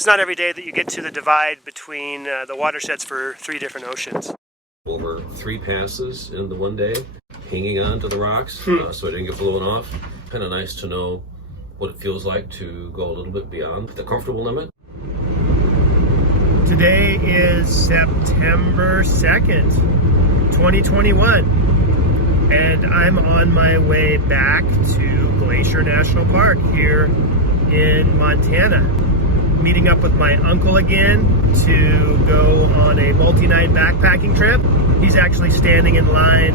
It's not every day that you get to the divide between the watersheds for 3 different oceans. Over 3 passes in the one day, hanging on to the rocks so I didn't get blown off. Kind of nice to know what it feels like to go a little bit beyond the comfortable limit. Today is September 2nd, 2021, and I'm on my way back to Glacier National Park here in Montana. Meeting up with my uncle again to go on a multi-night backpacking trip. He's actually standing in line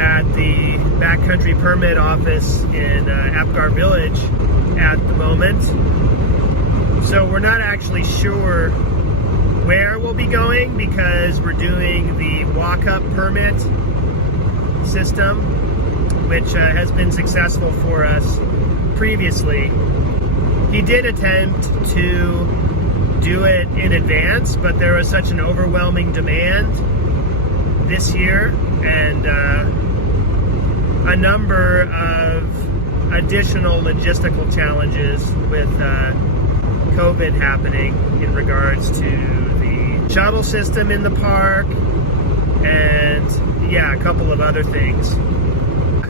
at the backcountry permit office in Apgar Village at the moment. So we're not actually sure where we'll be going because we're doing the walk-up permit system, which has been successful for us previously. He did attempt to do it in advance, but there was such an overwhelming demand this year and a number of additional logistical challenges with COVID happening in regards to the shuttle system in the park and a couple of other things.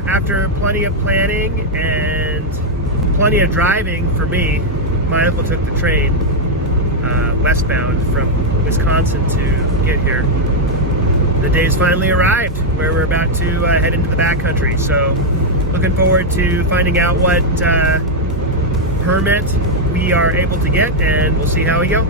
After plenty of planning and plenty of driving for me, my uncle took the train westbound from Wisconsin to get here. The day's finally arrived where we're about to head into the backcountry. So looking forward to finding out what permit we are able to get, and we'll see how we go.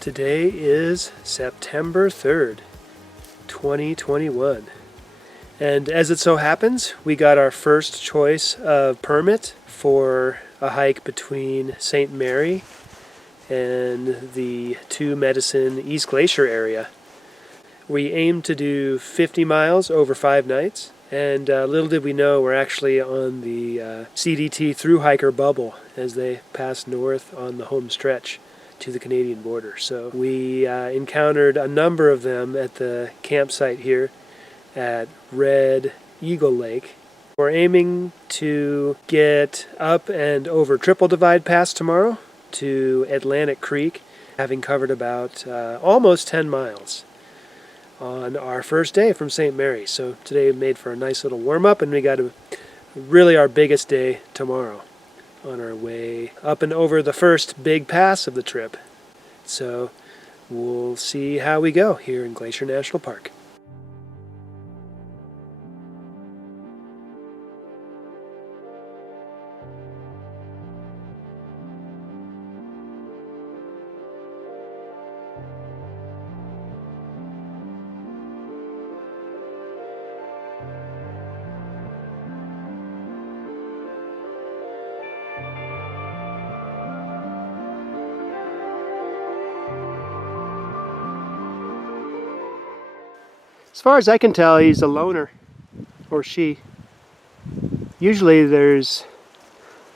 Today is September 3rd, 2021. And as it so happens, we got our first choice of permit for a hike between St. Mary and the Two Medicine East Glacier area. We aimed to do 50 miles over 5 nights, and little did we know we're actually on the CDT thru hiker bubble as they pass north on the home stretch to the Canadian border. So we encountered a number of them at the campsite here at Red Eagle Lake. We're aiming to get up and over Triple Divide Pass tomorrow to Atlantic Creek, having covered about almost 10 miles on our first day from St. Mary. So today made for a nice little warm-up, and we got really our biggest day tomorrow on our way up and over the first big pass of the trip. So we'll see how we go here in Glacier National Park. As far as I can tell, he's a loner, or she. Usually there's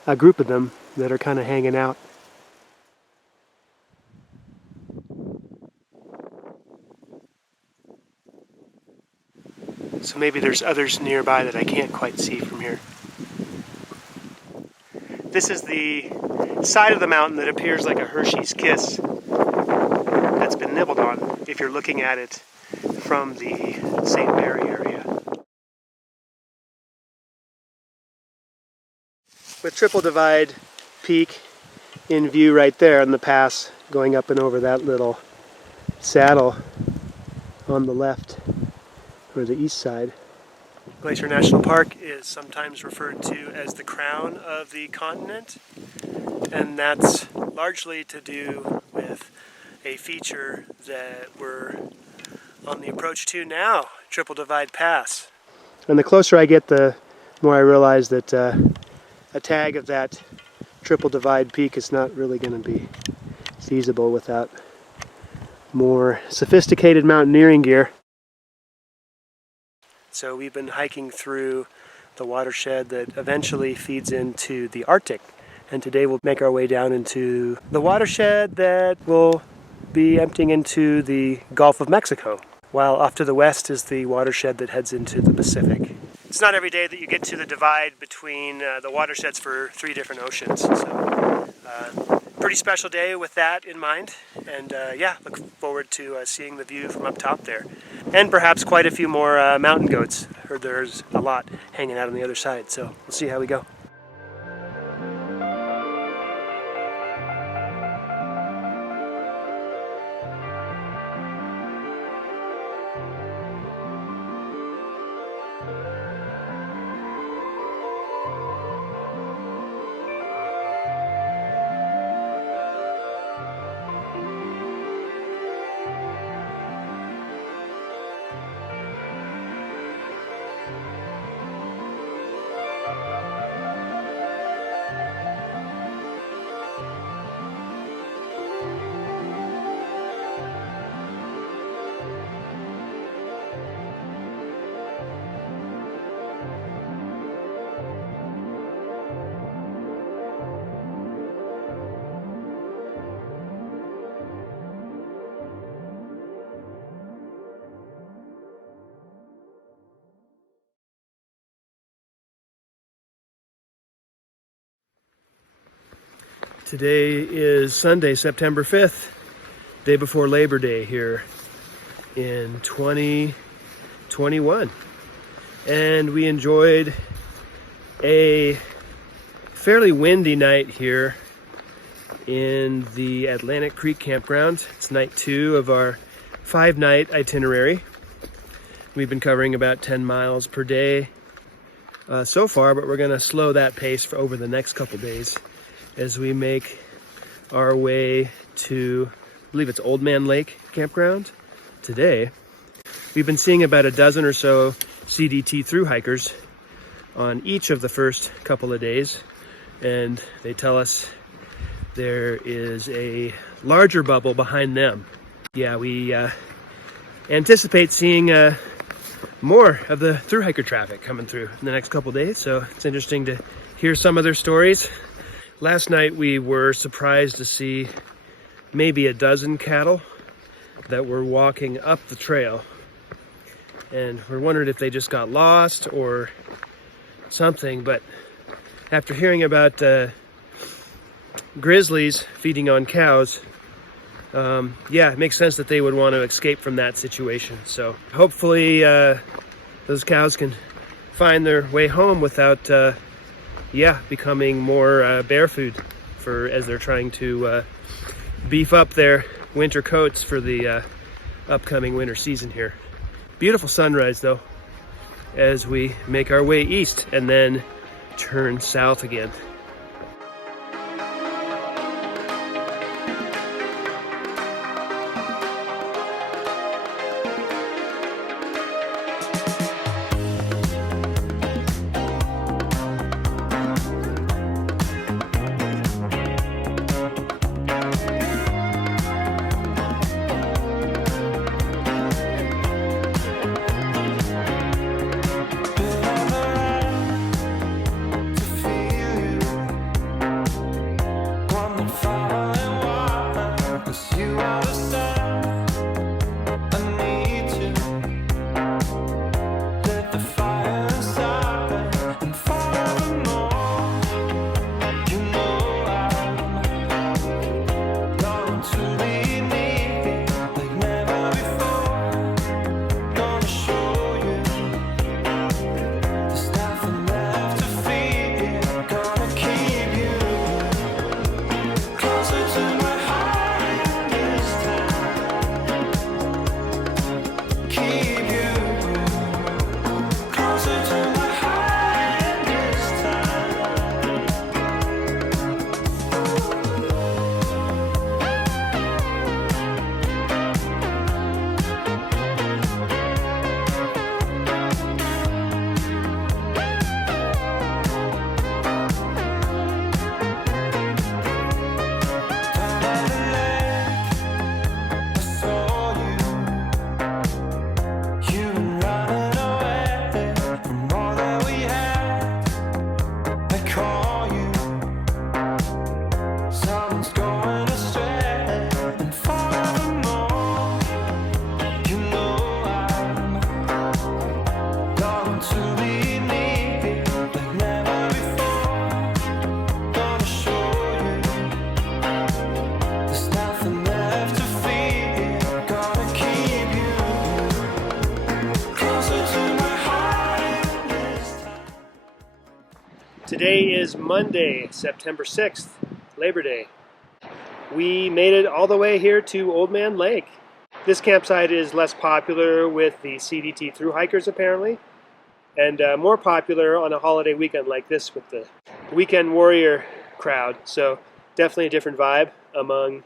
a group of them that are kind of hanging out. So maybe there's others nearby that I can't quite see from here. This is the side of the mountain that appears like a Hershey's Kiss that's been nibbled on if you're looking at it from the St. Mary area. With Triple Divide Peak in view right there on the pass going up and over that little saddle on the left, or the east side. Glacier National Park is sometimes referred to as the crown of the continent, and that's largely to do with a feature that we're on the approach to now, Triple Divide Pass. And the closer I get, the more I realize that a tag of that Triple Divide Peak is not really going to be feasible without more sophisticated mountaineering gear. So we've been hiking through the watershed that eventually feeds into the Arctic. And today we'll make our way down into the watershed that will be emptying into the Gulf of Mexico, while off to the west is the watershed that heads into the Pacific. It's not every day that you get to the divide between the watersheds for 3 different oceans. So pretty special day with that in mind. And yeah, look forward to seeing the view from up top there. And perhaps quite a few more mountain goats. I heard there's a lot hanging out on the other side, so we'll see how we go. Today is Sunday, September 5th, day before Labor Day here in 2021. And we enjoyed a fairly windy night here in the Atlantic Creek Campground. It's night 2 of our 5-night itinerary. We've been covering about 10 miles per day so far, but we're going to slow that pace for over the next couple days as we make our way to, I believe it's Old Man Lake Campground today. We've been seeing about a dozen or so CDT thru hikers on each of the first couple of days, and they tell us there is a larger bubble behind them. Yeah, we anticipate seeing more of the thru hiker traffic coming through in the next couple of days, so it's interesting to hear some of their stories. Last night we were surprised to see maybe a dozen cattle that were walking up the trail, and we're wondering if they just got lost or something. But after hearing about grizzlies feeding on cows, yeah, it makes sense that they would want to escape from that situation. So hopefully those cows can find their way home without becoming more bear food as they're trying to beef up their winter coats for the upcoming winter season here. Beautiful sunrise though, as we make our way east and then turn south again. Today is Monday, September 6th, Labor Day. We made it all the way here to Old Man Lake. This campsite is less popular with the CDT thru hikers apparently, and more popular on a holiday weekend like this with the weekend warrior crowd. So definitely a different vibe among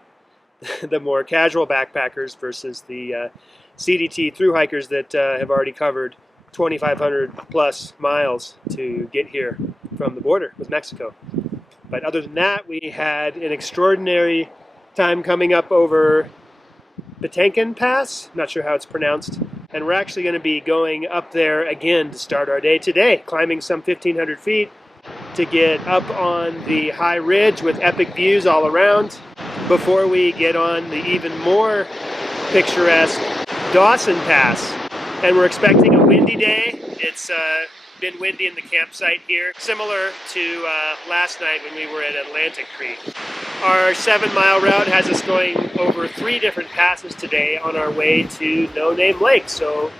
the more casual backpackers versus the CDT thru hikers that have already covered 2,500 plus miles to get here from the border with Mexico. But other than that, we had an extraordinary time coming up over Patancan Pass, not sure how it's pronounced, and we're actually going to be going up there again to start our day today, climbing some 1,500 feet to get up on the high ridge with epic views all around before we get on the even more picturesque Dawson Pass. And we're expecting a windy day. It's been windy in the campsite here, similar to last night when we were at Atlantic Creek. Our 7-mile route has us going over 3 different passes today on our way to No Name Lake. So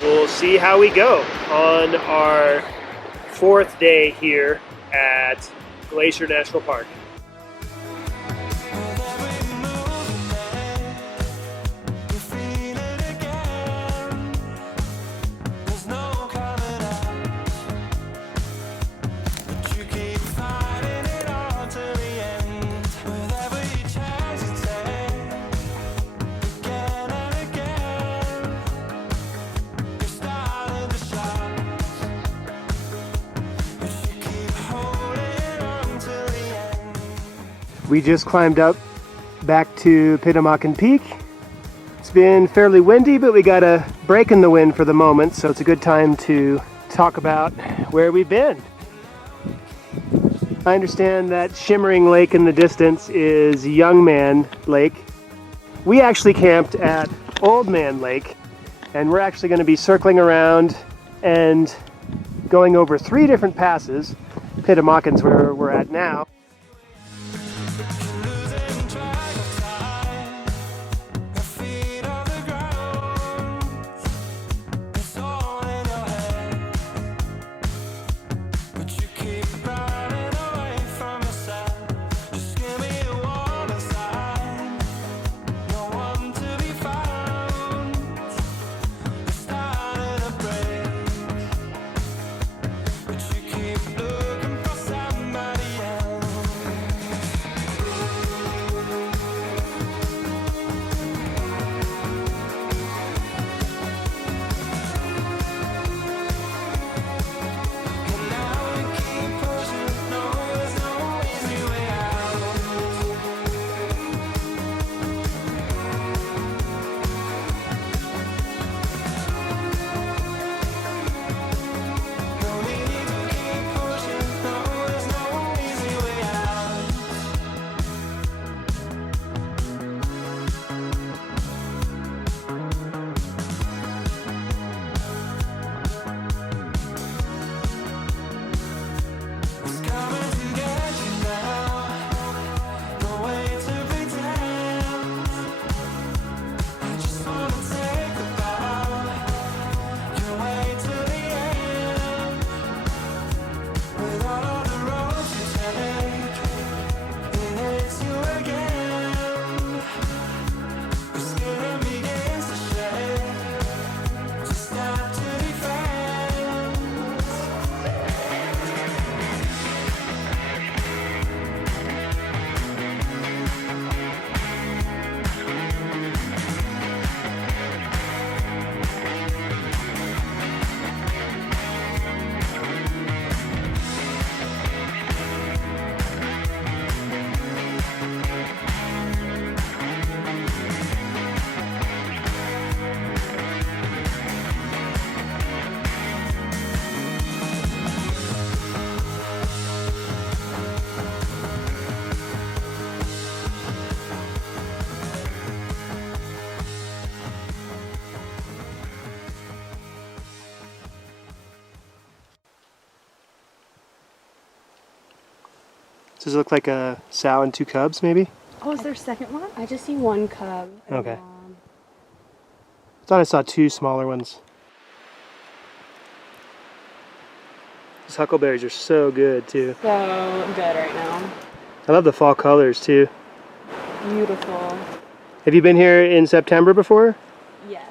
we'll see how we go on our 4th day here at Glacier National Park. We just climbed up back to Pitamakan Peak. It's been fairly windy, but we got a break in the wind for the moment, so it's a good time to talk about where we've been. I understand that shimmering lake in the distance is Young Man Lake. We actually camped at Old Man Lake, and we're actually going to be circling around and going over 3 different passes. Pitamakan's where we're at now. Does it look like a sow and 2 cubs, maybe? Oh, is there a second one? I just see 1 cub. Okay. Thought I saw 2 smaller ones. These huckleberries are so good too. So good right now. I love the fall colors too. Beautiful. Have you been here in September before? Yes.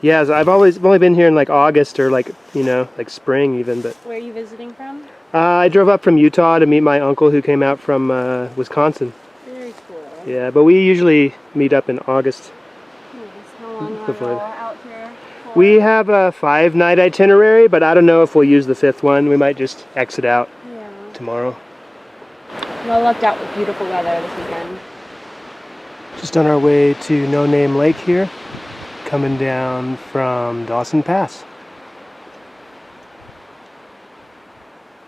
Yes, I've only been here in like August or like, you know, like spring even. But Where are you visiting from? I drove up from Utah to meet my uncle who came out from Wisconsin. Very cool. Yeah, but we usually meet up in August. Nice. How long are Before you that. out here for? We have a 5-night itinerary, but I don't know if we'll use the 5th one. We might just exit out Yeah. tomorrow. Well lucked out with beautiful weather this weekend. Just on our way to No Name Lake here, coming down from Dawson Pass.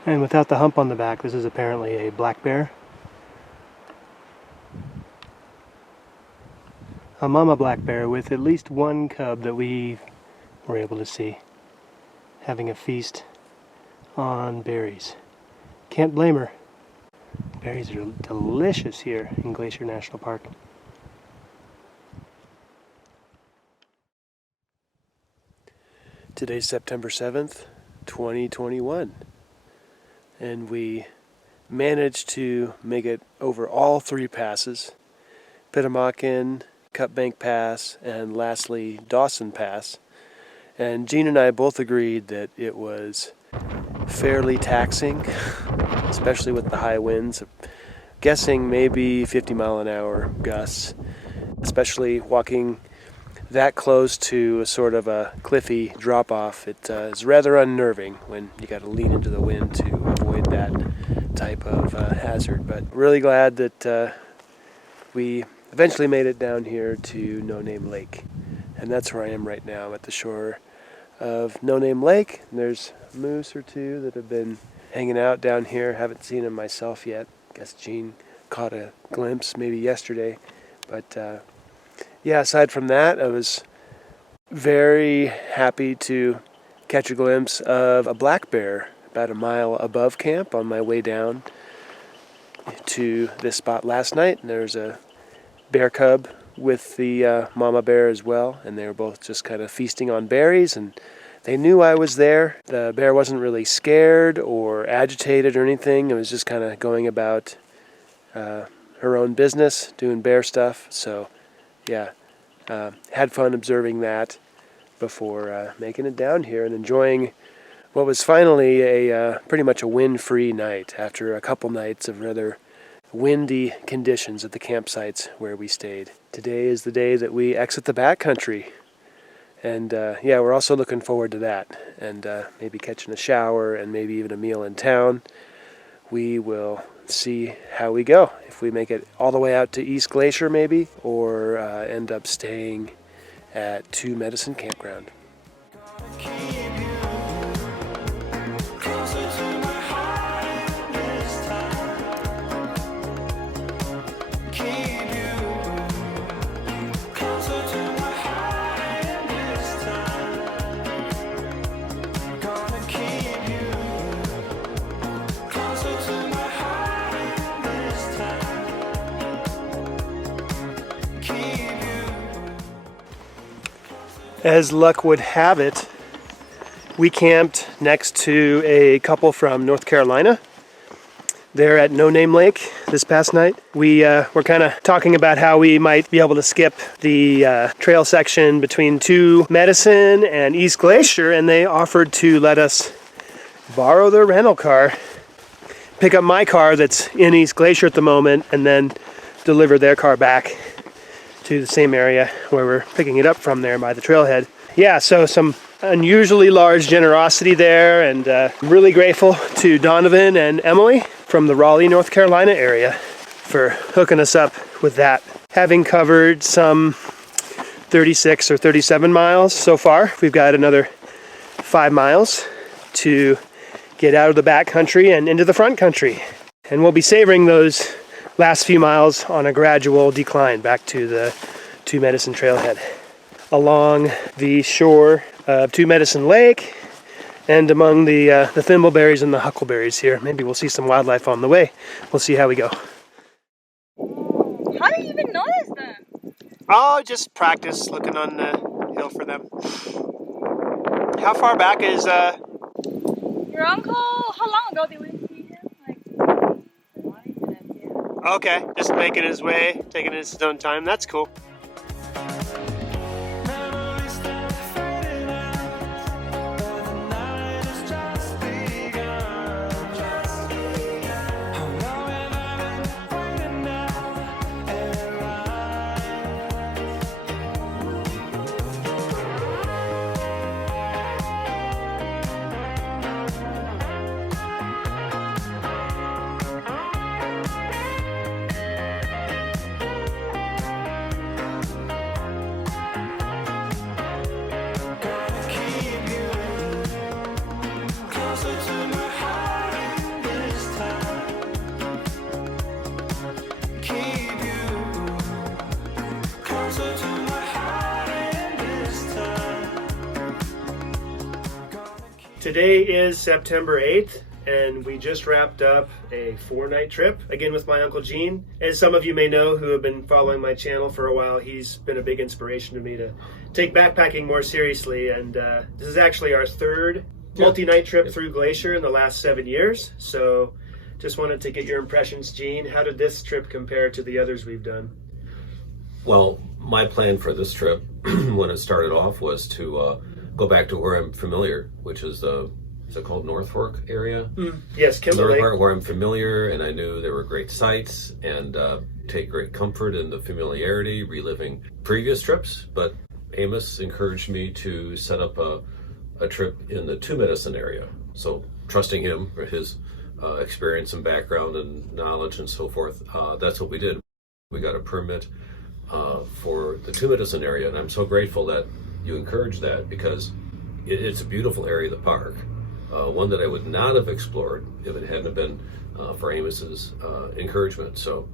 And without the hump on the back, this is apparently a black bear. A mama black bear with at least one cub that we were able to see, having a feast on berries. Can't blame her. Berries are delicious here in Glacier National Park. Today's September 7th, 2021. And we managed to make it over all 3 passes. Pitamakan, Cut Bank Pass, and lastly Dawson Pass. And Gene and I both agreed that it was fairly taxing, especially with the high winds. Guessing maybe 50-mile-an-hour gusts, especially walking that close to a sort of a cliffy drop-off. It is rather unnerving when you got to lean into the wind to avoid that type of hazard. But really glad that we eventually made it down here to No Name Lake. And that's where I am right now, at the shore of No Name Lake. And there's a moose or two that have been hanging out down here. Haven't seen them myself yet. Guess Gene caught a glimpse maybe yesterday. But yeah, aside from that, I was very happy to catch a glimpse of a black bear about a mile above camp on my way down to this spot last night. And there's a bear cub with the mama bear as well, and they were both just kind of feasting on berries, and they knew I was there. The bear wasn't really scared or agitated or anything. It was just kind of going about her own business, doing bear stuff. So yeah, had fun observing that before making it down here and enjoying what was finally a pretty much a wind-free night after a couple nights of rather windy conditions at the campsites where we stayed. Today is the day that we exit the backcountry, and yeah, we're also looking forward to that, and maybe catching a shower and maybe even a meal in town. We will see how we go, if we make it all the way out to East Glacier maybe, or end up staying at Two Medicine Campground. As luck would have it, we camped next to a couple from North Carolina. They're at No Name Lake this past night. We were kind of talking about how we might be able to skip the trail section between Two Medicine and East Glacier, and they offered to let us borrow their rental car, pick up my car that's in East Glacier at the moment, and then deliver their car back to the same area where we're picking it up from there by the trailhead. Yeah, so some unusually large generosity there, and I'm really grateful to Donovan and Emily from the Raleigh, North Carolina area for hooking us up with that. Having covered some 36 or 37 miles so far, we've got another 5 miles to get out of the back country and into the front country. And we'll be savoring those last few miles on a gradual decline back to the Two Medicine trailhead. Along the shore of Two Medicine Lake and among the thimbleberries and the huckleberries here. Maybe we'll see some wildlife on the way. We'll see how we go. How do you even notice them? Oh, just practice looking on the hill for them. How far back is Your uncle how long ago did we see him? Like 20 minutes, yeah. Okay, just making his way, taking his own time. That's cool. Today is September 8th, and we just wrapped up a 4-night trip, again with my Uncle Gene. As some of you may know who have been following my channel for a while, he's been a big inspiration to me to take backpacking more seriously, and this is actually our third multi-night trip through Glacier in the last 7 years. So just wanted to get your impressions, Gene. How did this trip compare to the others we've done? Well, my plan for this trip, when it started off, was to go back to where I'm familiar, which is is it called North Fork area? Yes, Kimberly. Where I'm familiar, and I knew there were great sites, and take great comfort in the familiarity, reliving previous trips. But Amos encouraged me to set up a trip in the Two Medicine area. So trusting him for his experience and background and knowledge and so forth, that's what we did. We got a permit for the Two Medicine area, and I'm so grateful that you encouraged that, because it's a beautiful area of the park, one that I would not have explored if it hadn't been for Amos's encouragement. So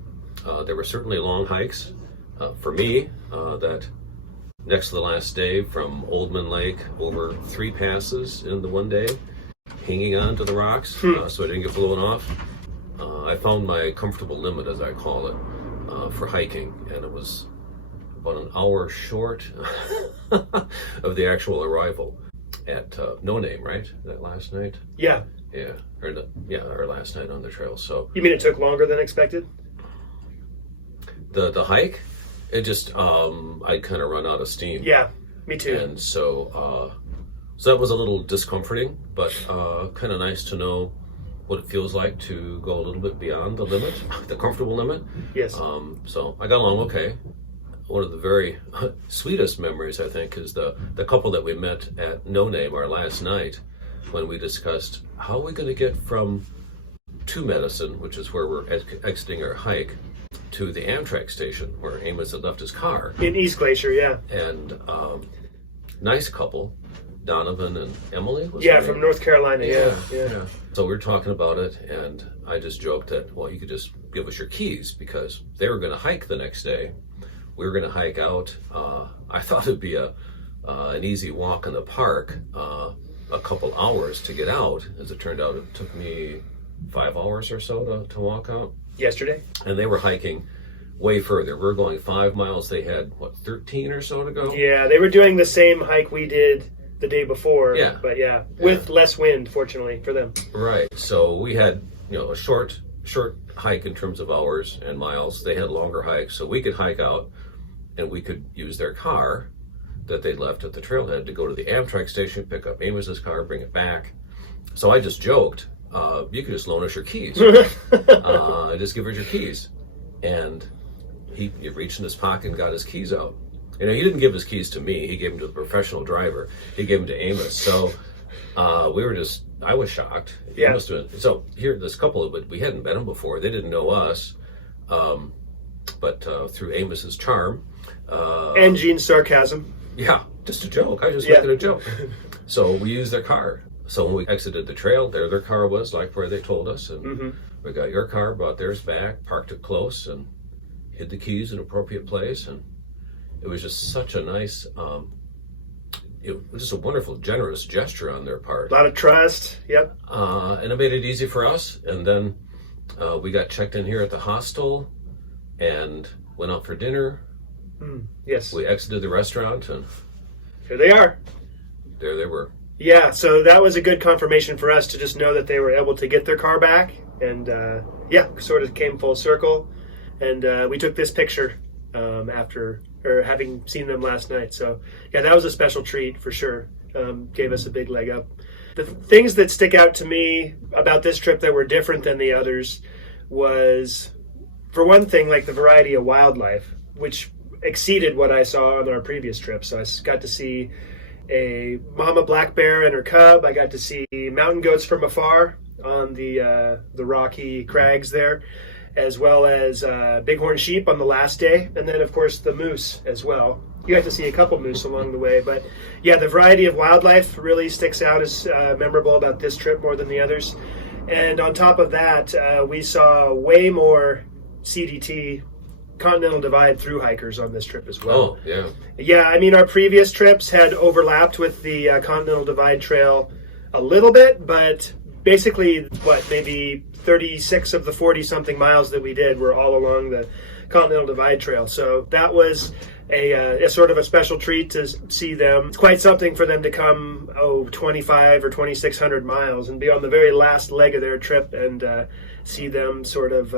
there were certainly long hikes for me, that next to the last day, from Oldman Lake over 3 passes in the one day, hanging on to the rocks so I didn't get blown off. I found my comfortable limit, as I call it, for hiking, and it was about an hour short of the actual arrival at No Name, right? That last night? Yeah. Yeah, our last night on the trail. So You mean it took longer than expected? the hike, it just I'd kind of run out of steam. Yeah, me too. And so that was a little discomforting, but kind of nice to know what it feels like to go a little bit beyond the limit, the comfortable limit. Yes. So I got along okay. One of the very sweetest memories, I think, is the couple that we met at No Name our last night, when we discussed how we're going to get from Two Medicine, which is where we're exiting our hike, to the Amtrak station where Amos had left his car. In East Glacier, yeah. And nice couple, Donovan and Emily. Was Yeah, her from name? North Carolina, yeah. So we were talking about it, and I just joked that, well, you could just give us your keys, because they were going to hike the next day. We were going to hike out. I thought it'd be an easy walk in the park, a couple hours to get out. As it turned out, it took me 5 hours or so to walk out. Yesterday? And they were hiking way further. We're going 5 miles. They had, 13 or so to go? Yeah, they were doing the same hike we did the day before. Yeah. But with less wind, fortunately, for them. Right. So we had, a short hike in terms of hours and miles. They had longer hikes, so we could hike out, and we could use their car that they'd left at the trailhead to go to the Amtrak station, pick up Amos's car, bring it back. So I just joked, you could just loan us your keys. Just give us your keys. And he reached in his pocket and got his keys out. He didn't give his keys to me. He gave them to the professional driver. He gave them to Amos. So I was shocked. Yeah. So here, this couple, but we hadn't met them before. They didn't know us. But through Amos's charm. And Gene's sarcasm. Yeah, just a joke. I was just making a joke. So we used their car. So when we exited the trail, their car was like where they told us. And we got your car, brought theirs back, parked it close, and hid the keys in an appropriate place. And it was just such a nice, it was just a wonderful, generous gesture on their part. A lot of trust, yep. And it made it easy for us. And then we got checked in here at the hostel and went out for dinner. Yes. We exited the restaurant, and here they are. There they were. Yeah, so that was a good confirmation for us to just know that they were able to get their car back. And yeah, sort of came full circle. And we took this picture after, or having seen them last night. So yeah, that was a special treat for sure. Gave us a big leg up. The things that stick out to me about this trip that were different than the others was, for one thing, like the variety of wildlife, which exceeded what I saw on our previous trip. So I got to see a mama black bear and her cub. I got to see mountain goats from afar on the rocky crags there, as well as bighorn sheep on the last day, and then of course the moose as well. You got to see a couple moose along the way, but yeah, the variety of wildlife really sticks out as memorable about this trip more than the others. And on top of that, we saw way more CDT, Continental Divide through hikers on this trip as well. Oh, yeah. Yeah, I mean, our previous trips had overlapped with the Continental Divide Trail a little bit, but basically, maybe 36 of the 40-something miles that we did were all along the Continental Divide Trail. So that was a sort of a special treat to see them. It's quite something for them to come, 25 or 2,600 miles and be on the very last leg of their trip and see them sort of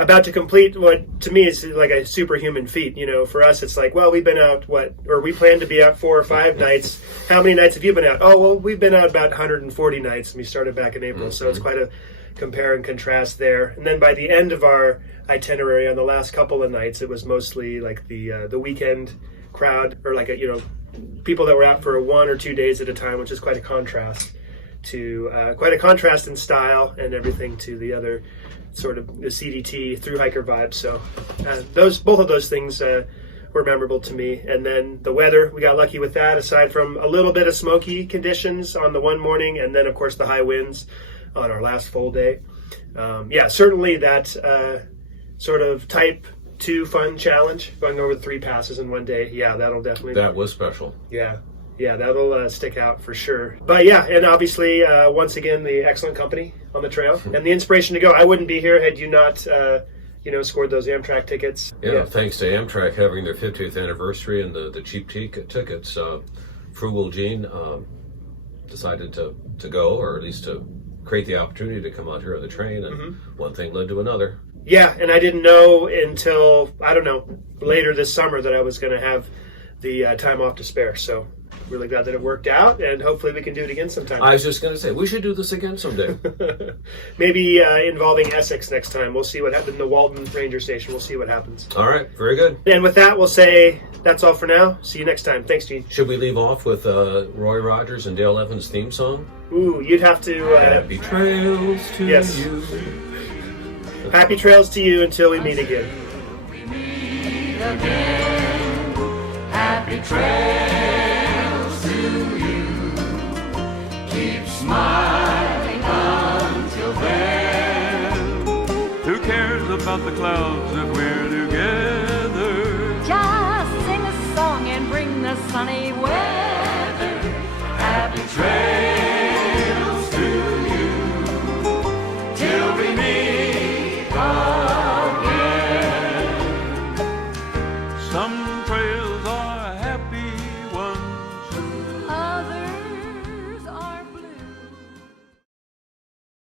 about to complete what to me is like a superhuman feat. You know, for us, it's like, well, we've been out, we plan to be out 4 or 5 nights. How many nights have you been out? Oh, well, we've been out about 140 nights, and we started back in April. So it's quite a compare and contrast there. And then by the end of our itinerary on the last couple of nights, it was mostly like the weekend crowd, or like people that were out for 1 or 2 days at a time, which is quite a contrast in style and everything to the other sort of the CDT through hiker vibe. So both of those things were memorable to me. And then the weather, we got lucky with that, aside from a little bit of smoky conditions on the one morning, and then of course the high winds on our last full day. Yeah, certainly that sort of type 2 fun challenge, going over 3 passes in one day. Yeah, that'll definitely... That was special. Yeah, that'll stick out for sure. But yeah, and obviously, once again, the excellent company on the trail and the inspiration to go. I wouldn't be here had you not, scored those Amtrak tickets. Yeah, thanks to Amtrak having their 50th anniversary and the cheap tickets. Frugal Gene decided to go, or at least to create the opportunity to come out here on the train, and one thing led to another. Yeah, and I didn't know until, later this summer that I was going to have the time off to spare. So really glad that it worked out, and hopefully we can do it again sometime. I was just going to say, we should do this again someday. Maybe involving Essex next time. We'll see what happens. The Walton Ranger Station. We'll see what happens. All right, very good. And with that, we'll say that's all for now. See you next time. Thanks, Gene. Should we leave off with Roy Rogers and Dale Evans' theme song? Ooh, you'd have to... Happy trails to you. Happy trails to you until we meet again. Happy trails to you. Keep smiling until then. Who cares about the clouds if we're together? Just sing a song and bring the sunny weather. Happy trails.